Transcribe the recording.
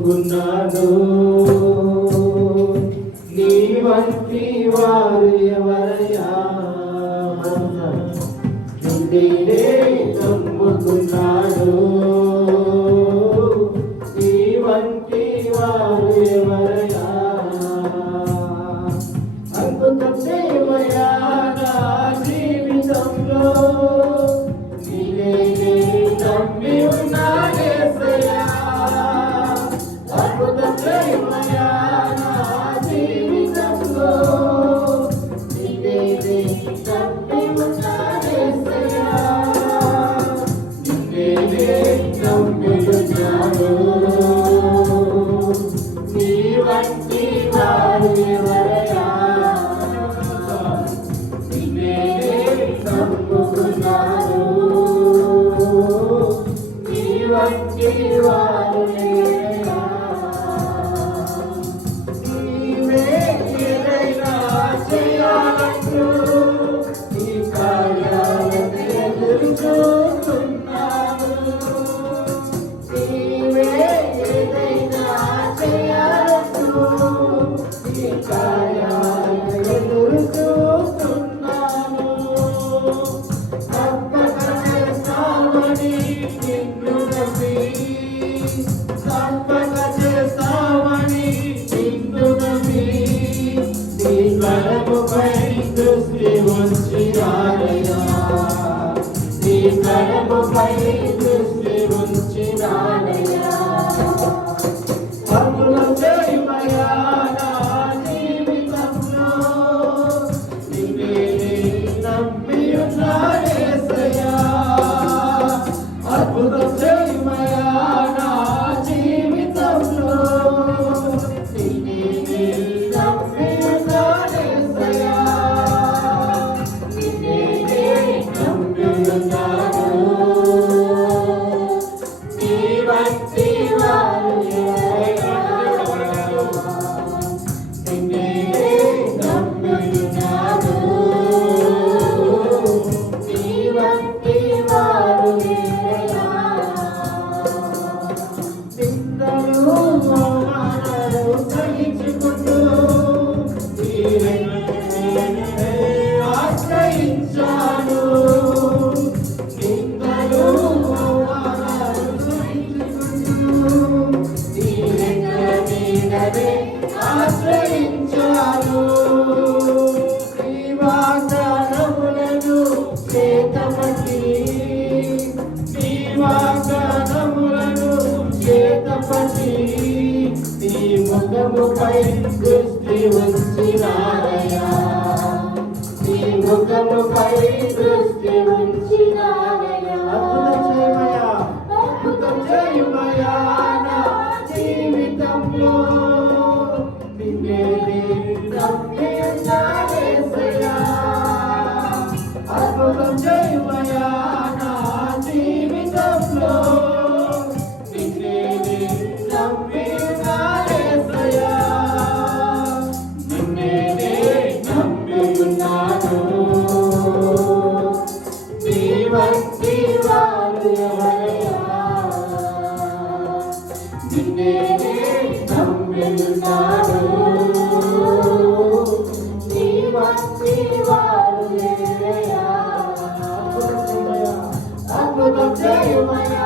పొందుకున్నాను నీ వంటి వారు ఎవరయ్యా నిన్నే నమ్ముకున్నాడు నీ వంటి వారు కడపపై దృష్టి వచ్చిరాయనా నీ కడపపై 아, 모두 తపసి నీ ముఖముపై దృష్టి ఉంచినారయా నీ ముఖముపై దృష్టి ఉంచినారయా జీవితంలో. నిన్నే తప్పి అద్భుతం చేయమయ్యా